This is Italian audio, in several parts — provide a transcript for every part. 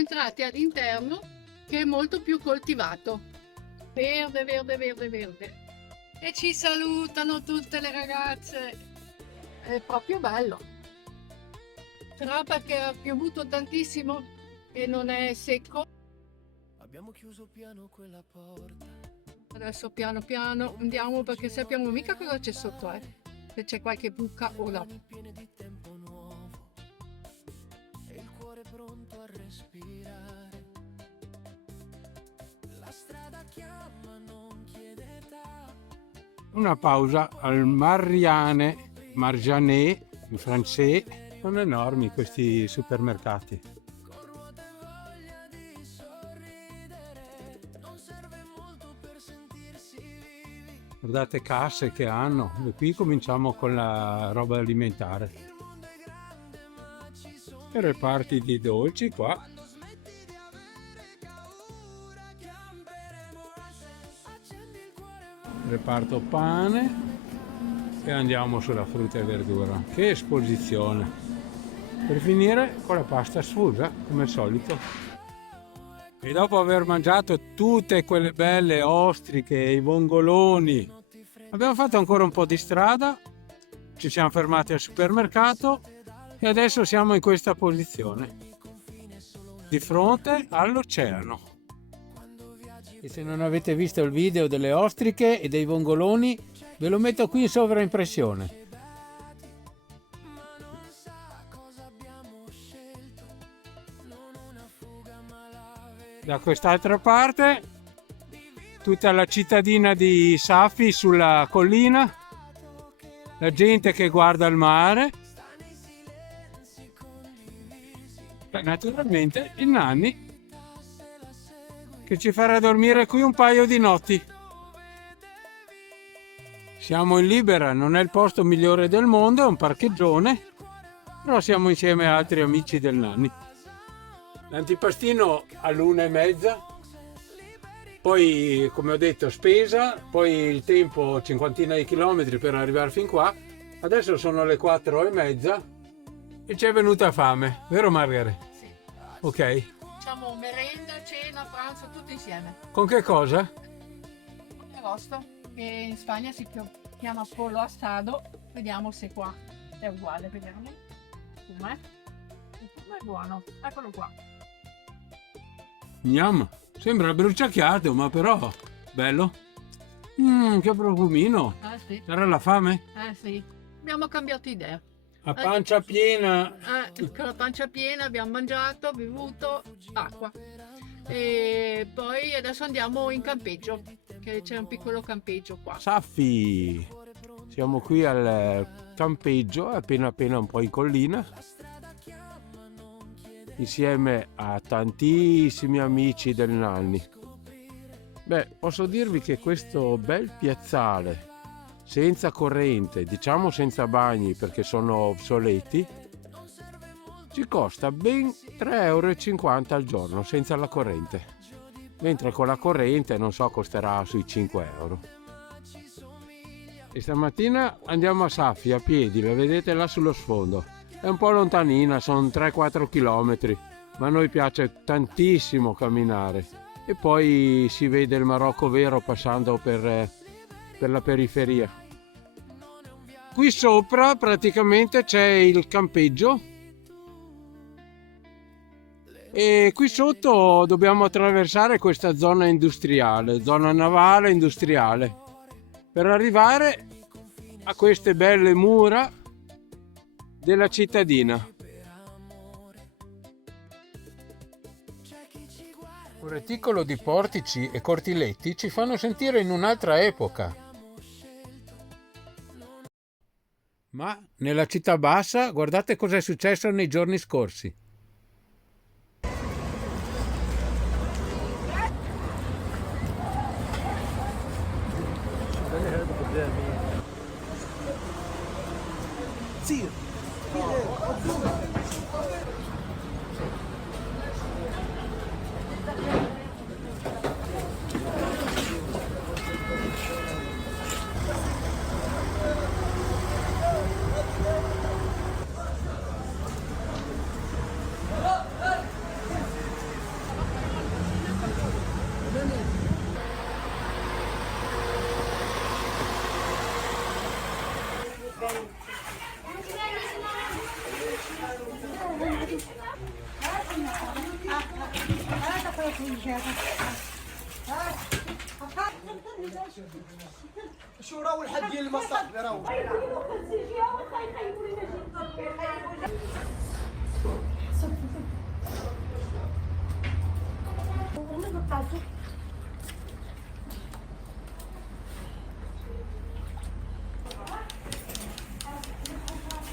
entrati all'interno, che è molto più coltivato. Verde, verde, verde, verde. E ci salutano tutte le ragazze. È proprio bello. Però perché ha piovuto tantissimo e non è secco. Abbiamo chiuso piano quella porta. Adesso piano piano andiamo perché sappiamo mica cosa c'è sotto, se c'è qualche buca o no. Piene di tempo nuovo e il cuore pronto a respirare. La strada chiama, non chiede età. Una pausa al Marjanet in francese. Sono enormi questi supermercati. Con ruote voglia di sorridere. Non serve molto per sentirsi vivi. Guardate casse che hanno. E qui cominciamo con la roba alimentare. E reparti di dolci qua. Reparto pane e andiamo sulla frutta e verdura. Che esposizione! Per finire con la pasta sfusa, come al solito. E dopo aver mangiato tutte quelle belle ostriche, i vongoloni, abbiamo fatto ancora un po' di strada, ci siamo fermati al supermercato e adesso siamo in questa posizione, di fronte all'oceano. E se non avete visto il video delle ostriche e dei vongoloni, ve lo metto qui in sovraimpressione. Da quest'altra parte, tutta la cittadina di Safi sulla collina, la gente che guarda il mare. E naturalmente il Nanni che ci farà dormire qui un paio di notti. Siamo in Libera, non è il posto migliore del mondo, è un parcheggione, però siamo insieme a altri amici del Nanni. L'antipastino all'1:30, poi come ho detto spesa, poi il tempo cinquantina di chilometri per arrivare fin qua. Adesso sono le 4:30 e ci è venuta fame, vero Margherita? Sì. Ok. Facciamo merenda, cena, pranzo, tutto insieme. Con che cosa? Agosto, che in Spagna si chiama pollo assado. Vediamo se qua è uguale, vediamo. Com'è? Com'è buono? Eccolo qua. Gnam, sembra bruciacchiato, ma però bello. Che profumino. Sì. Sarà la fame? Sì. Abbiamo cambiato idea. A pancia piena. Con la pancia piena abbiamo mangiato, bevuto, acqua. E poi adesso andiamo in campeggio, che c'è un piccolo campeggio qua. Saffi. Siamo qui al campeggio, appena un po' in collina, insieme a tantissimi amici del Nanni. Beh, posso dirvi che questo bel piazzale, senza corrente, diciamo senza bagni perché sono obsoleti, ci costa ben 3,50 € al giorno senza la corrente, mentre con la corrente non so costerà sui 5 €. E stamattina andiamo a Saffi a piedi, la vedete là sullo sfondo, è un po' lontanina, sono 3-4 chilometri, ma a noi piace tantissimo camminare e poi si vede il Marocco vero passando per la periferia. Qui sopra praticamente c'è il campeggio e qui sotto dobbiamo attraversare questa zona industriale, zona navale industriale, per arrivare a queste belle mura della cittadina. Un reticolo di portici e cortiletti ci fanno sentire in un'altra epoca. Ma nella città bassa guardate cosa è successo nei giorni scorsi. شو راهو الحد ديال المصاحب راهو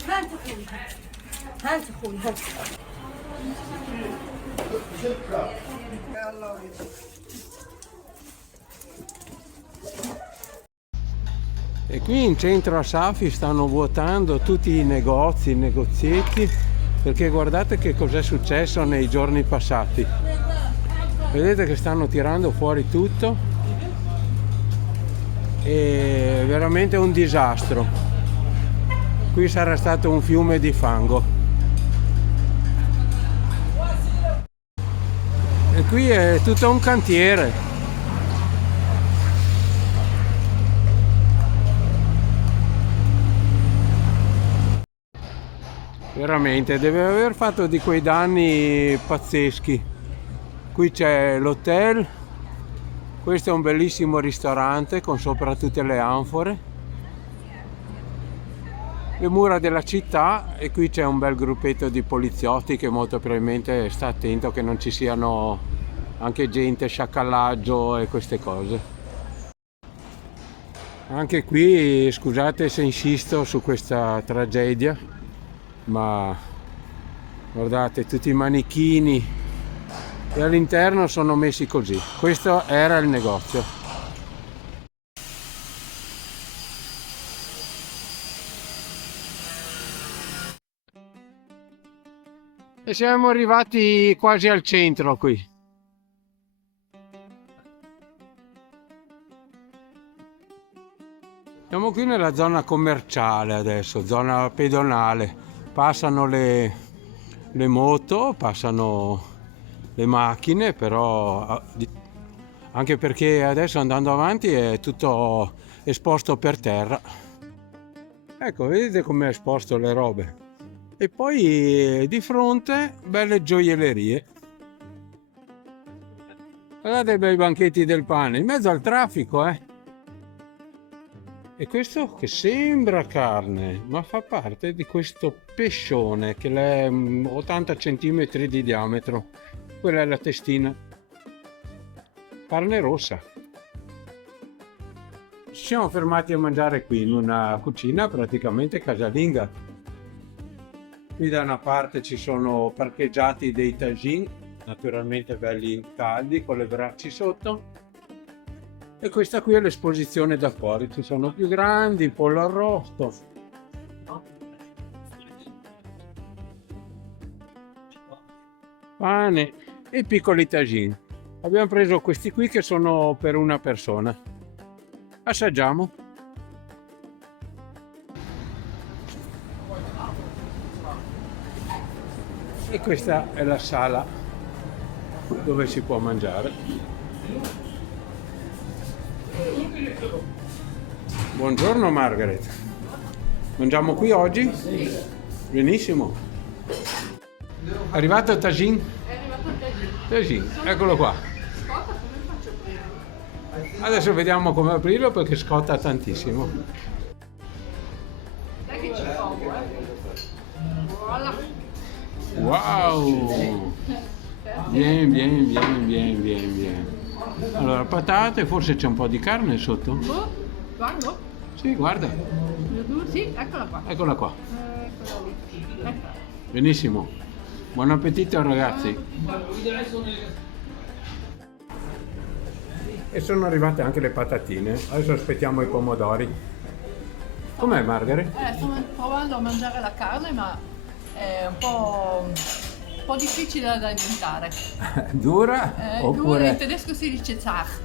هانت خويا هانت خويا هانت E qui in centro a Safi stanno vuotando tutti i negozi, i negozietti, perché guardate che cos'è successo nei giorni passati. Vedete che stanno tirando fuori tutto, è veramente un disastro. Qui sarà stato un fiume di fango. E qui è tutto un cantiere. Veramente deve aver fatto di quei danni pazzeschi. Qui c'è l'hotel, questo è un bellissimo ristorante con sopra tutte le anfore, le mura della città, e qui c'è un bel gruppetto di poliziotti che molto probabilmente sta attento che non ci siano anche gente, sciacallaggio e queste cose. Anche qui scusate se insisto su questa tragedia, ma guardate tutti i manichini e all'interno sono messi così. Questo era il negozio. E siamo arrivati quasi al centro qui. Siamo qui nella zona commerciale adesso, zona pedonale. Passano le moto, passano le macchine, però anche perché adesso andando avanti è tutto esposto per terra. Ecco, vedete come è esposto le robe. E poi di fronte belle gioiellerie. Guardate i bei banchetti del pane, in mezzo al traffico, E questo che sembra carne, ma fa parte di questo pescione che è 80 cm di diametro. Quella è la testina. Carne rossa. Ci siamo fermati a mangiare qui in una cucina praticamente casalinga. Qui da una parte ci sono parcheggiati dei tagine, naturalmente belli caldi con le braci sotto. E questa qui è l'esposizione da fuori, ci sono più grandi, pollo arrosto. Pane e piccoli tagine. Abbiamo preso questi qui che sono per una persona. Assaggiamo. E questa è la sala dove si può mangiare. Buongiorno Margaret. Mangiamo qui oggi? Sì. Benissimo. È arrivato il tagine? È arrivato il tagine. Tagine, eccolo qua. Scotta, come faccio a aprirlo? Adesso vediamo come aprirlo perché scotta tantissimo. Dai che ci provo, Voilà. Wow! Bien. Allora, patate, forse c'è un po' di carne sotto? Oh, guarda. Sì, guarda. Sì, eccola qua. Eccola qua. Eccola lì. Eccola. Benissimo. Buon appetito ragazzi. E sono arrivate anche le patatine. Adesso aspettiamo i pomodori. Com'è Margaret? Sto provando a mangiare la carne, ma è un po' difficile da inventare. Dura? Dura, in Oppure... tedesco si dice zach,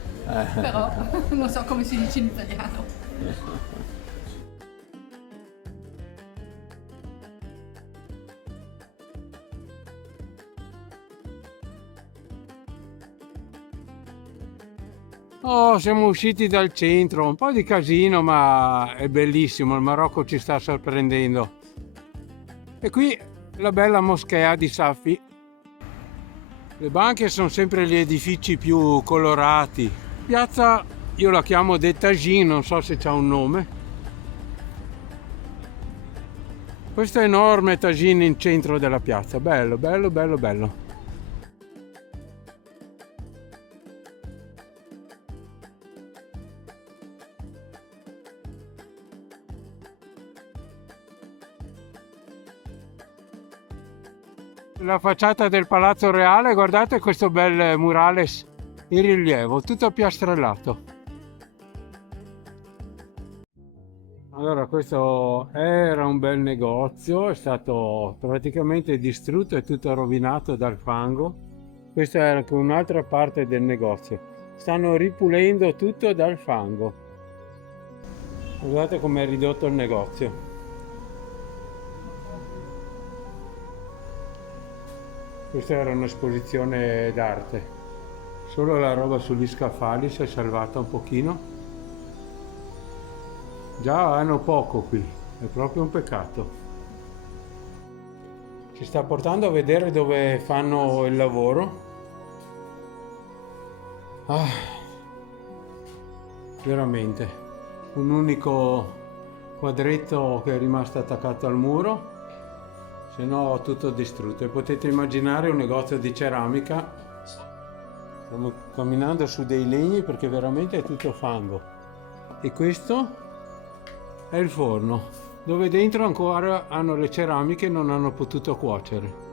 però non so come si dice in italiano. Oh, siamo usciti dal centro, un po' di casino, ma è bellissimo, il Marocco ci sta sorprendendo. E qui la bella moschea di Safi. Le banche sono sempre gli edifici più colorati. Piazza, io la chiamo des Tagines, non so se c'ha un nome. Questo enorme tagine in centro della piazza, bello, bello, bello, bello. La facciata del Palazzo Reale, guardate questo bel murales in rilievo, tutto piastrellato. Allora, questo era un bel negozio, è stato praticamente distrutto e tutto rovinato dal fango. Questa è anche un'altra parte del negozio. Stanno ripulendo tutto dal fango. Guardate com'è ridotto il negozio. Questa era un'esposizione d'arte. Solo la roba sugli scaffali si è salvata un pochino. Già hanno poco qui, è proprio un peccato. Ci sta portando a vedere dove fanno il lavoro. Veramente, un unico quadretto che è rimasto attaccato al muro, se no tutto distrutto. E potete immaginare un negozio di ceramica. Stiamo camminando su dei legni perché veramente è tutto fango. E questo è il forno, dove dentro ancora hanno le ceramiche e non hanno potuto cuocere.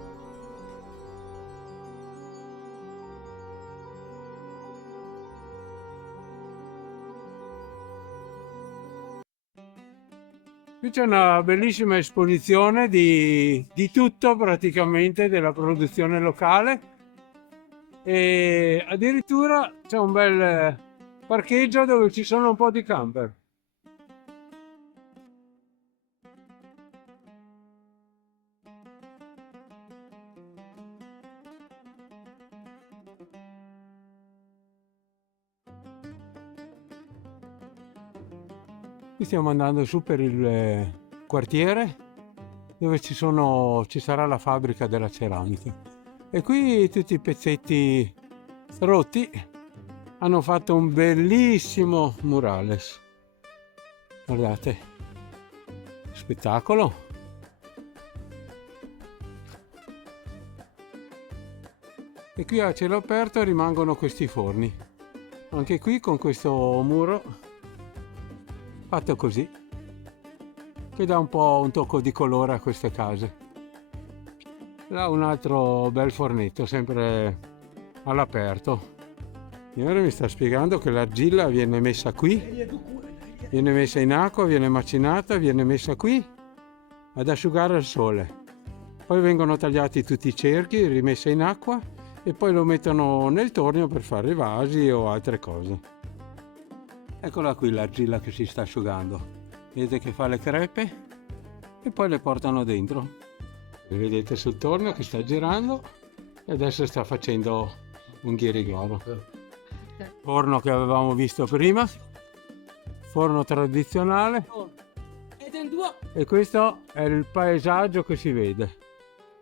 Qui c'è una bellissima esposizione di tutto praticamente della produzione locale e addirittura c'è un bel parcheggio dove ci sono un po' di camper. Qui stiamo andando su per il quartiere dove ci sarà la fabbrica della ceramica. E qui tutti i pezzetti rotti hanno fatto un bellissimo murales. Guardate, spettacolo! E qui a cielo aperto rimangono questi forni. Anche qui con questo muro fatto così, che dà un po' un tocco di colore a queste case. Là un altro bel fornetto, sempre all'aperto. Il signore mi sta spiegando che l'argilla viene messa qui, viene messa in acqua, viene macinata, viene messa qui ad asciugare al sole. Poi vengono tagliati tutti i cerchi, rimesse in acqua e poi lo mettono nel tornio per fare i vasi o altre cose. Eccola qui l'argilla che si sta asciugando. Vedete che fa le crepe e poi le portano dentro. E vedete sul tornio che sta girando e adesso sta facendo un ghirigoro. Forno che avevamo visto prima, forno tradizionale. E questo è il paesaggio che si vede.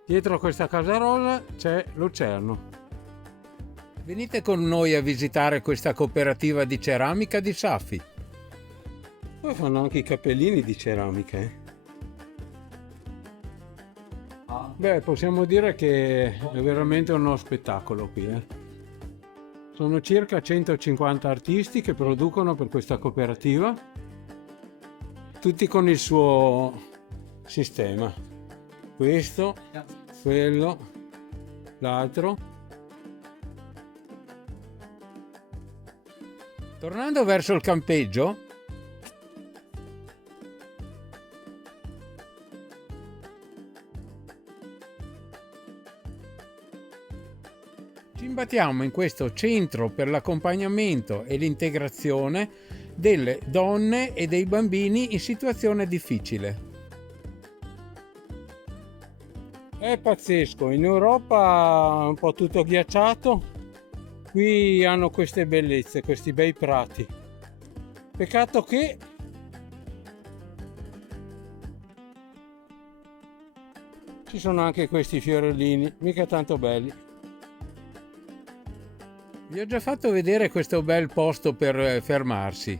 Dietro questa casa rosa c'è l'oceano. Venite con noi a visitare questa cooperativa di ceramica di Saffi. Poi fanno anche i cappellini di ceramica. Beh, possiamo dire che è veramente uno spettacolo qui. Sono circa 150 artisti che producono per questa cooperativa, tutti con il suo sistema. Questo, quello, l'altro. Tornando verso il campeggio, ci imbattiamo in questo centro per l'accompagnamento e l'integrazione delle donne e dei bambini in situazione difficile. È pazzesco, in Europa è un po' tutto ghiacciato. Qui hanno queste bellezze, questi bei prati. Peccato che ci sono anche questi fiorellini, mica tanto belli. Vi ho già fatto vedere questo bel posto per fermarsi.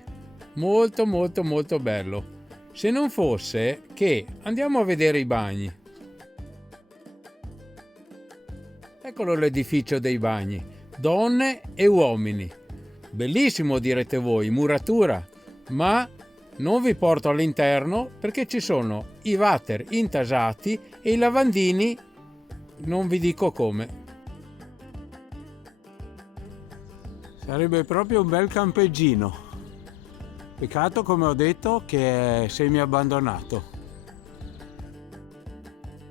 Molto molto molto bello. Se non fosse che andiamo a vedere i bagni. Eccolo l'edificio dei bagni. Donne e uomini. Bellissimo direte voi, muratura. Ma non vi porto all'interno perché ci sono i water intasati e i lavandini, non vi dico come. Sarebbe proprio un bel campeggino. Peccato, come ho detto, che è semi abbandonato.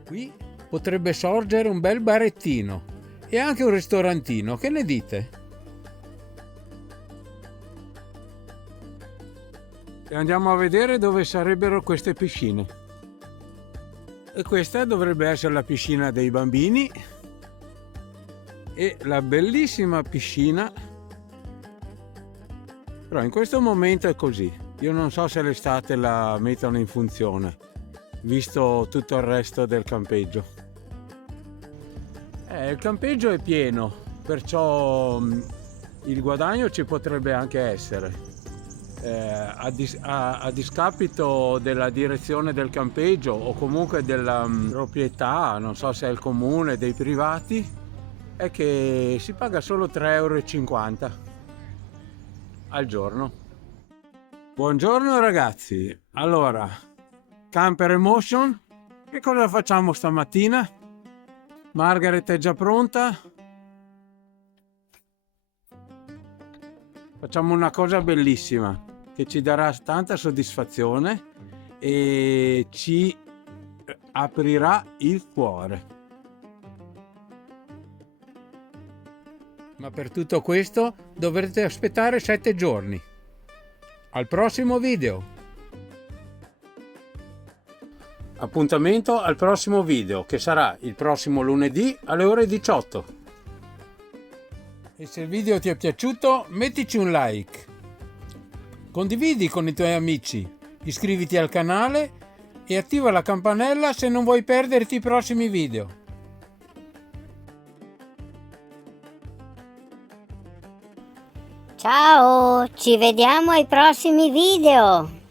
Qui potrebbe sorgere un bel barettino e anche un ristorantino, che ne dite? E andiamo a vedere dove sarebbero queste piscine. E questa dovrebbe essere la piscina dei bambini e la bellissima piscina. Però in questo momento è così. Io non so se l'estate la mettono in funzione, visto tutto il resto del campeggio. Il campeggio è pieno, perciò il guadagno ci potrebbe anche essere. A discapito della direzione del campeggio o comunque della proprietà, non so se è il comune, dei privati, è che si paga solo 3,50 euro al giorno. Buongiorno ragazzi, allora, Camper Emotion, che cosa facciamo stamattina? Margaret è già pronta? Facciamo una cosa bellissima che ci darà tanta soddisfazione e ci aprirà il cuore. Ma per tutto questo dovrete aspettare 7 giorni. Al prossimo video! Appuntamento al prossimo video, che sarà il prossimo lunedì alle ore 18. E se il video ti è piaciuto, mettici un like. Condividi con i tuoi amici, iscriviti al canale e attiva la campanella se non vuoi perderti i prossimi video. Ciao, ci vediamo ai prossimi video!